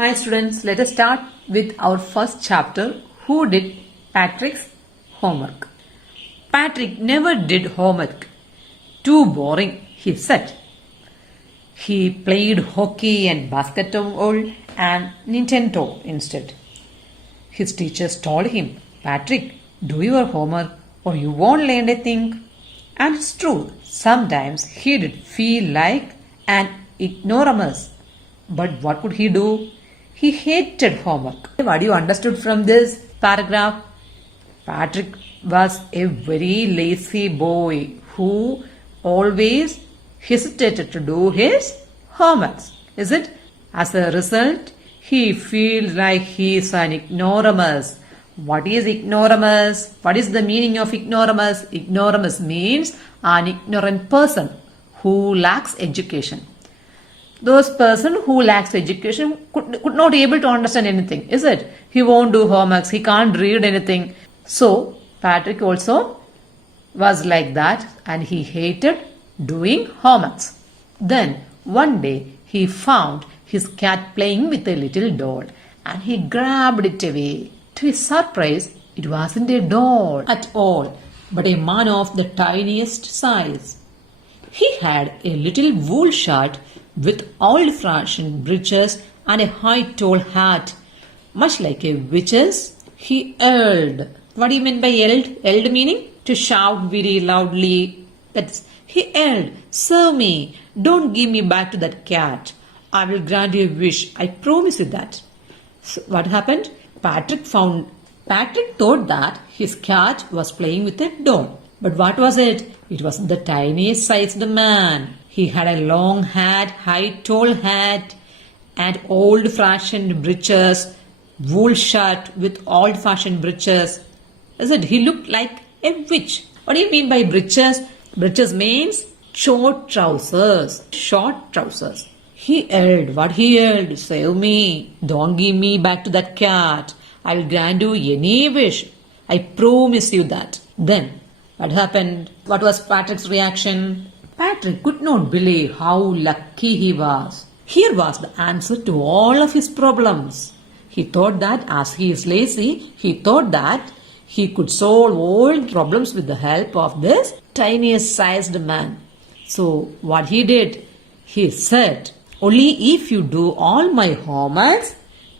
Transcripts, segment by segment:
Hi students, let us start with our first chapter. Who did Patrick's homework? Patrick never did homework. Too boring, he said. He played hockey and basketball and Nintendo instead. His teachers told him, Patrick, do your homework or you won't learn a thing. And it's true, sometimes he did feel like an ignoramus. But what could he do? He hated homework. What you understood from this paragraph? Patrick was a very lazy boy who always hesitated to do his homeworks. Is it? As a result, he feels like he is an ignoramus. What is ignoramus? What is the meaning of ignoramus? Ignoramus means an ignorant person who lacks education. Those person who lacks education could not able to understand anything, is it? He won't do homeworks, he can't read anything. So, Patrick also was like that and he hated doing homeworks. Then, one day, he found his cat playing with a little doll and he grabbed it away. To his surprise, it wasn't a doll at all, but a man of the tiniest size. He had a little wool shirt with old-fashioned breeches and a high tall hat. Much like a witch's, he yelled. What do you mean by yelled? Yelled meaning to shout very loudly. That's he yelled, serve me, don't give me back to that cat. I will grant you a wish, I promise you that. So what happened? Patrick thought that his cat was playing with a doll. But what was it? It was the tiniest sized man. He had a long hat, high tall hat, and old-fashioned breeches, wool shirt with old-fashioned breeches. Is it? He looked like a witch. What do you mean by breeches? Breeches means short trousers. Short trousers. He yelled. What he yelled? Save me. Don't give me back to that cat. I will grant you any wish. I promise you that. Then, what happened? What was Patrick's reaction? Patrick could not believe how lucky he was. Here was the answer to all of his problems. He thought that as he is lazy, he thought that he could solve all problems with the help of this tiniest sized man. So what he did? He said, only if you do all my homeworks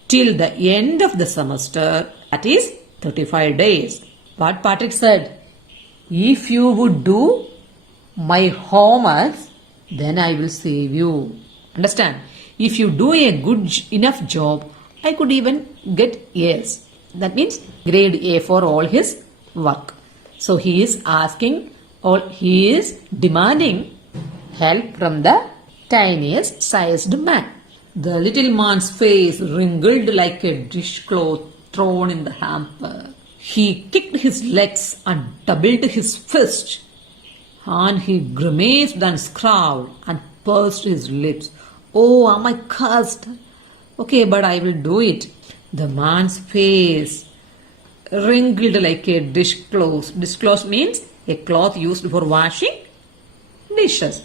till the end of the semester, that is 35 days. What Patrick said? If you would do my homeworks, then I will save you. Understand? If you do a good enough job, I could even get A's. That means grade A for all his work. So he is asking or he is demanding help from the tiniest sized man. The little man's face wrinkled like a dishcloth thrown in the hamper. He kicked his legs and doubled his fist. And he grimaced and scowled and pursed his lips. Oh, am I cursed? Okay, but I will do it. The man's face wrinkled like a dishcloth. Dishcloth means a cloth used for washing dishes.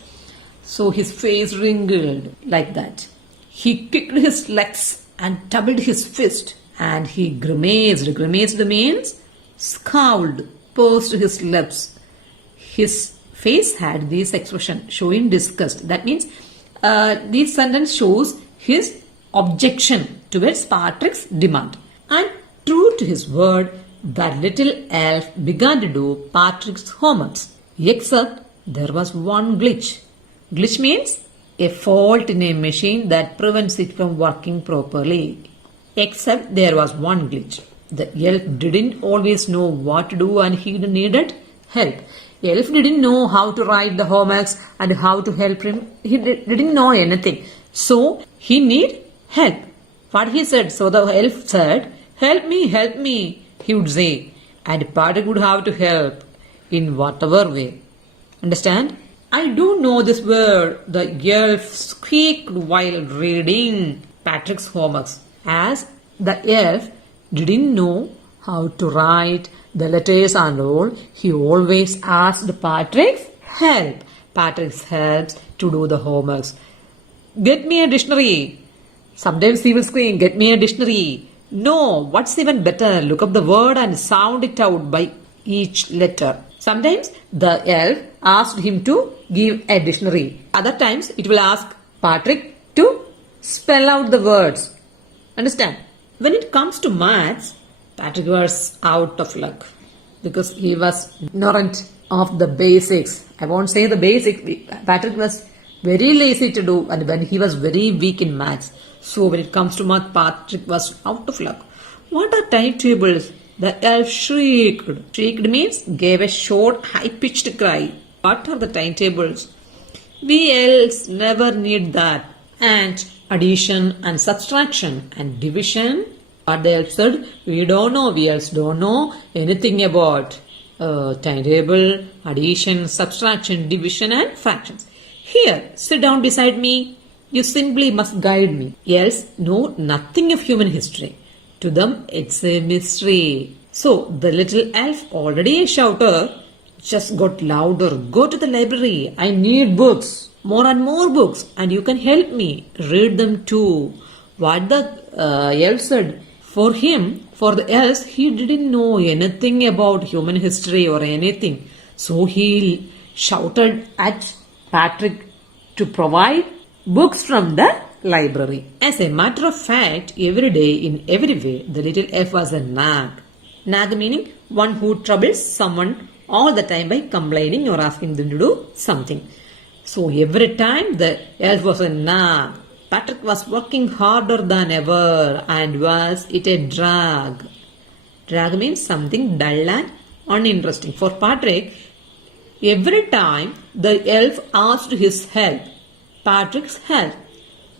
So his face wrinkled like that. He kicked his legs and doubled his fist. And he grimaced. Grimaced means scowled, pursed his lips. His face had this expression showing disgust. That means this sentence shows his objection towards Patrick's demand. And true to his word, that little elf began to do Patrick's homeworks. Except there was one glitch. Glitch means a fault in a machine that prevents it from working properly. Except there was one glitch. The elf didn't always know what to do and he needed help. Elf didn't know how to write the homeworks and how to help him. He didn't know anything. So he need help. What he said? So the elf said, help me, he would say. And Patrick would have to help in whatever way. Understand? I do know this word. The elf squeaked while reading Patrick's homeworks. As the elf didn't know how to write the letters and all, he always asked Patrick's help. Patrick's help to do the homeworks. Get me a dictionary. Sometimes he will scream, get me a dictionary. No, what's even better? Look up the word and sound it out by each letter. Sometimes the elf asked him to give a dictionary. Other times it will ask Patrick to spell out the words. Understand? When it comes to maths, Patrick was out of luck because he was ignorant of the basics. I won't say the basics. Patrick was very lazy to do, and when he was very weak in maths. So when it comes to math, Patrick was out of luck. What are timetables? The elf shrieked. Shrieked means gave a short, high-pitched cry. What are the timetables? We elves never need that. And addition and subtraction and division. What the elf said, we don't know. We elves don't know anything about timetable, addition, subtraction, division and fractions. Here, sit down beside me. You simply must guide me. Elves know nothing of human history. To them, it's a mystery. So, the little elf, already a shouter, just got louder. Go to the library. I need books. More and more books. And you can help me. Read them too. What the elf said. For him, for the elves, he didn't know anything about human history or anything. So, he shouted at Patrick to provide books from the library. As a matter of fact, every day, in every way, the little elf was a nag. Nag meaning one who troubles someone all the time by complaining or asking them to do something. So every time the elf was a nag. Patrick was working harder than ever and was it a drag. Drag means something dull and uninteresting. For Patrick, every time the elf asked his help, Patrick's help.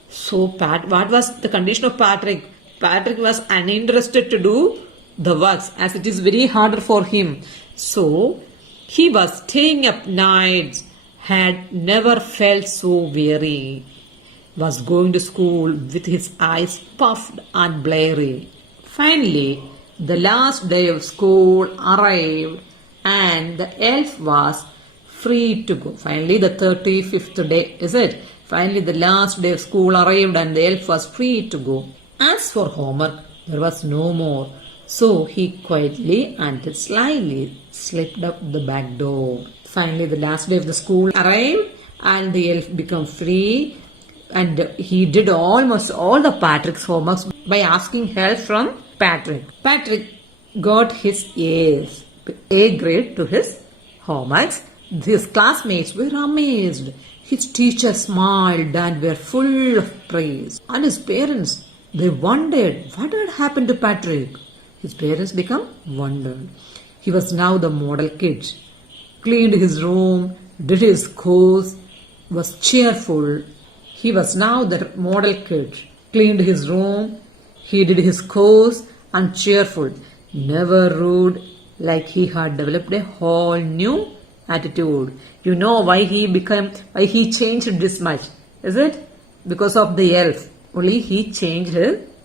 So what was the condition of Patrick? Patrick was uninterested to do the works as it is very harder for him. So he was staying up nights, had never felt so weary, was going to school with his eyes puffed and bleary. Finally, the last day of school arrived and the elf was free to go. Finally, the 35th day, is it? Finally, the last day of school arrived and the elf was free to go. As for homework, there was no more. So he quietly and slyly slipped up the back door. Finally, the last day of the school arrived and the elf became free. And he did almost all the Patrick's homeworks by asking help from Patrick. Patrick got his A grade to his homeworks. His classmates were amazed. His teacher smiled and were full of praise. And his parents, they wondered what had happened to Patrick. His parents became wondered. He was now the model kid. Cleaned his room, did his course, was cheerful. He was now the model kid. Cleaned his room, he did his course and cheerful. Never rude, like he had developed a whole new attitude. You know why he changed this much, is it? Because of the elf. Only he changed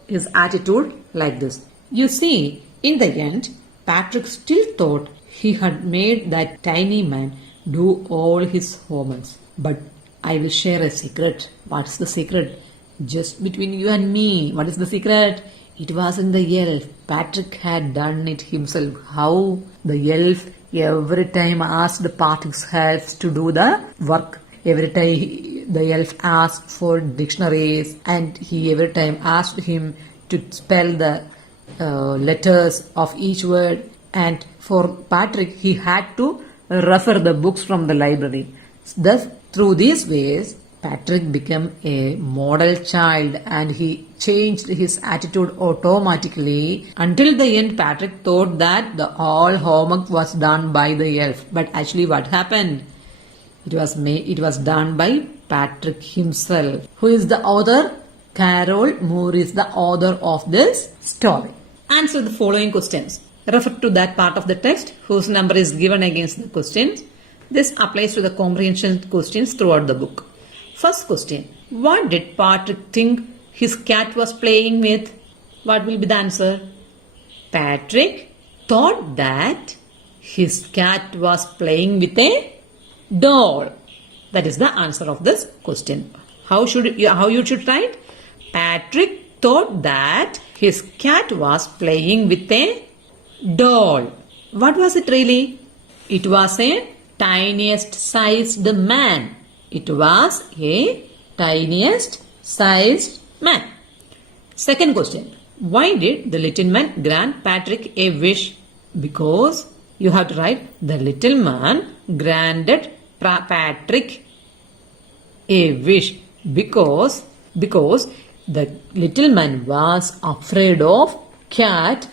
his attitude like this. You see, in the end, Patrick still thought he had made that tiny man do all his homeworks. But I will share a secret. What's the secret? Just between you and me. What is the secret? It wasn't the elf. Patrick had done it himself. How? The elf every time asked Patrick's help to do the work. Every time the elf asked for dictionaries and he every time asked him to spell the letters of each word. And for Patrick, he had to refer the books from the library. Thus, through these ways, Patrick became a model child and he changed his attitude automatically. Until the end, Patrick thought that the all homework was done by the elf. But actually what happened? It was done by Patrick himself. Who is the author? Carol Moore is the author of this story. Answer the following questions. Refer to that part of the text whose number is given against the questions. This applies to the comprehension questions throughout the book. First question. What did Patrick think his cat was playing with? What will be the answer? Patrick thought that his cat was playing with a doll. That is the answer of this question. How you should write? Patrick thought that his cat was playing with a doll. What was it really? It was a tiniest sized man. It was a tiniest sized man. Second question. Why did the little man grant Patrick a wish? Because you have to write the little man granted Patrick a wish because the little man was afraid of cat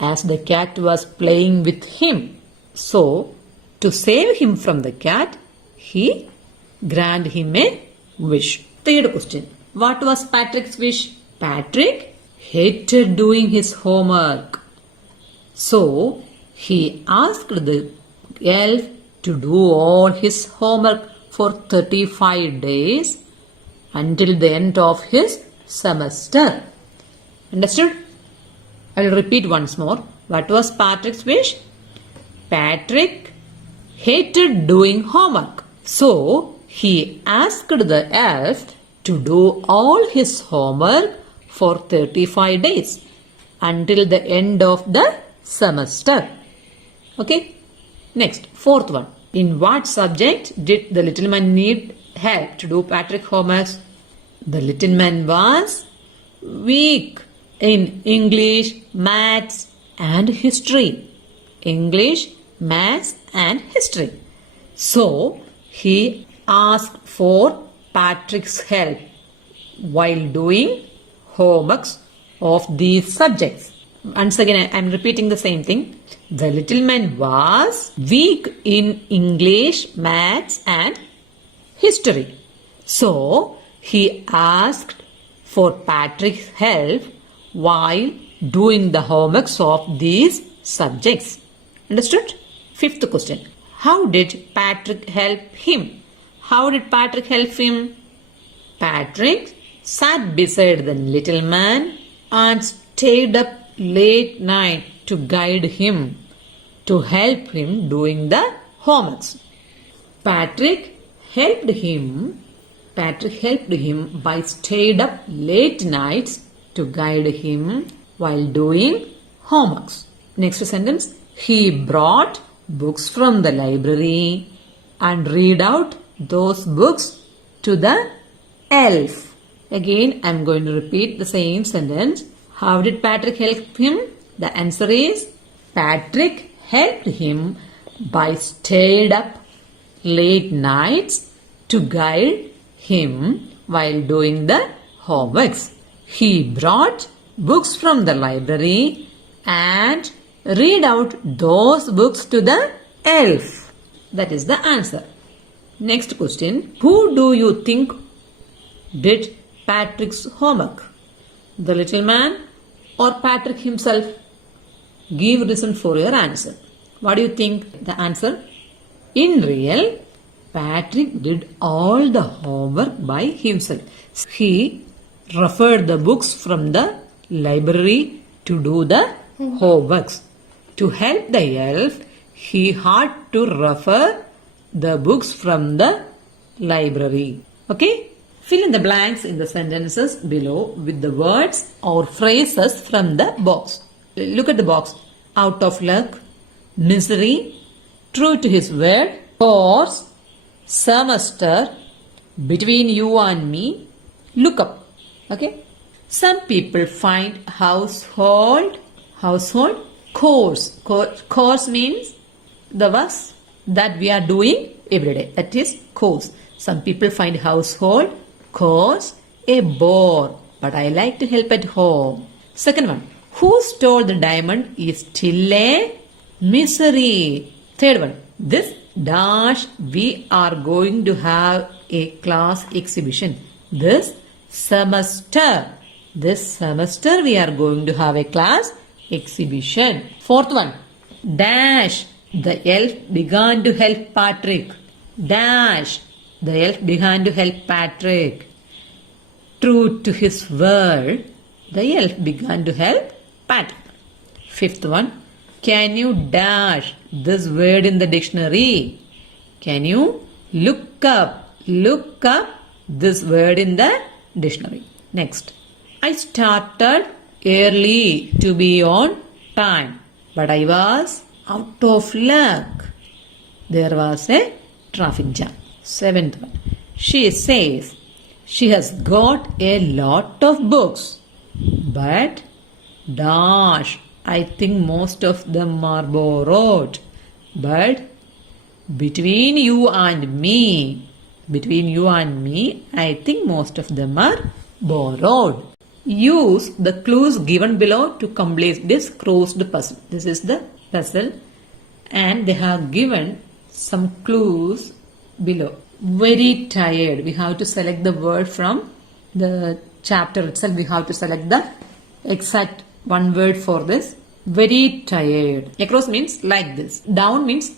as the cat was playing with him. So, to save him from the cat, he granted him a wish. Third question. What was Patrick's wish? Patrick hated doing his homework. So, he asked the elf to do all his homework for 35 days until the end of his semester. Understood? I will repeat once more. What was Patrick's wish? Patrick hated doing homework. So, he asked the elf to do all his homework for 35 days until the end of the semester. Okay? Next, fourth one. In what subject did the little man need help to do Patrick homework? The little man was weak in English, maths and history. English, maths and history. So, he asked for Patrick's help while doing homeworks of these subjects. Once again, I am repeating the same thing. The little man was weak in English, maths and history. So, he asked for Patrick's help while doing the homeworks of these subjects. Understood? Fifth question. How did Patrick help him? How did Patrick help him? Patrick sat beside the little man and stayed up late night to guide him, to help him doing the homeworks. Patrick helped him by stayed up late nights to guide him while doing homeworks. Next sentence. He brought books from the library and read out those books to the elf. Again, I am going to repeat the same sentence. How did Patrick help him? The answer is Patrick helped him by stayed up late nights to guide him while doing the homeworks. He brought books from the library and read out those books to the elf. That is the answer. Next question. Who do you think did Patrick's homework? The little man or Patrick himself? Give reason for your answer. What do you think the answer? In real, Patrick did all the homework by himself. He referred the books from the library to do the homeworks. To help the elf, he had to refer the books from the library. Okay? Fill in the blanks in the sentences below with the words or phrases from the box. Look at the box. Out of luck, misery, true to his word, course, semester, between you and me, look up. Okay? Some people find household chores. Chores means the work that we are doing every day. That is chores. Some people find household chores a bore, but I like to help at home. Second one. Who stole the diamond is still a misery. Third one. This dash we are going to have a class exhibition. This semester we are going to have a class exhibition. Fourth one. Dash. The elf began to help Patrick. Dash. The elf began to help Patrick. True to his word, the elf began to help Patrick. Fifth one. Can you dash this word in the dictionary? Can you look up this word in the dictionary? Next. I started early to be on time, but I was out of luck. There was a traffic jam. Seventh one. She says she has got a lot of books, but dash, I think most of them are borrowed. But between you and me, I think most of them are borrowed. Use the clues given below to complete this crossed puzzle. This is the puzzle and they have given some clues below. Very tired. We have to select the word from the chapter itself. We have to select the exact one word for this. Very tired. Across means like this. Down means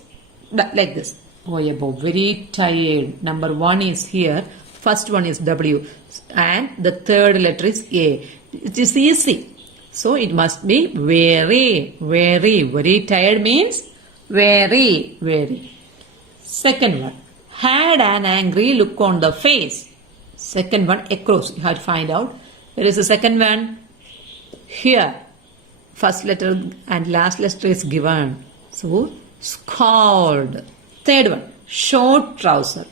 like this. Oh, above. Very tired. Number 1 is here. First one is W. And the third letter is A. It is easy. So it must be very, very. Very tired means very, very. Second one. Had an angry look on the face. Second one across. You have to find out. There is a second one. Here. First letter and last letter is given. So, scored. Third one. Short trouser.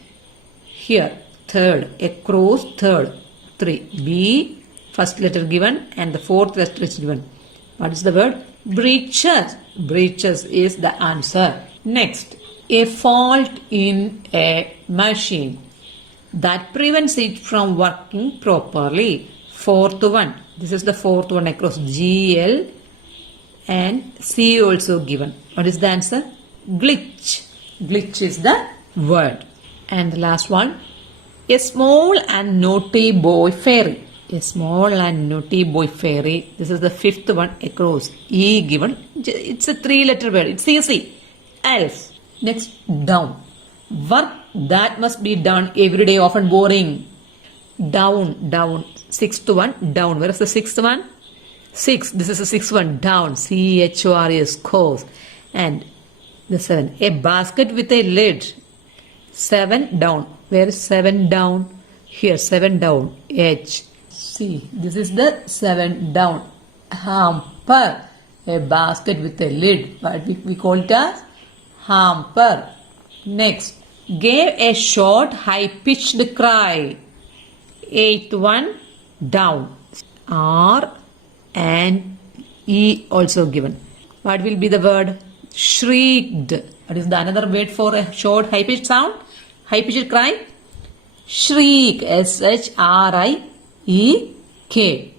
Here. Third. Across. Third. 3. B. First letter given and the fourth letter is given. What is the word? Breeches. Breeches is the answer. Next. A fault in a machine that prevents it from working properly. Fourth one. This is the fourth one across. GL and C also given. What is the answer? Glitch. Glitch is the word. And the last one. A small and naughty boy fairy. A small and naughty boy fairy. This is the fifth one across. E given. It's a 3-letter word. It's easy. Elf. Next, down. Work that must be done every day, often boring. Down, down. Sixth one, down. Where is the sixth one? 6. This is the sixth one, down. CHORS, course. And the 7. A basket with a lid. 7, down. Where is 7 down? Here, 7 down. H. See, this is the 7 down. Hamper. A basket with a lid. What we call it as? Hamper. Next, gave a short, high-pitched cry. 8th one, down. R and E also given. What will be the word? Shrieked. What is the another word for a short, high-pitched sound? High-pitched cry? Shriek. SHRIEK.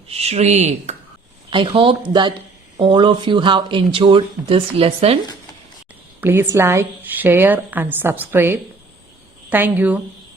Shriek. I hope that all of you have enjoyed this lesson. Please like, share and subscribe. Thank you.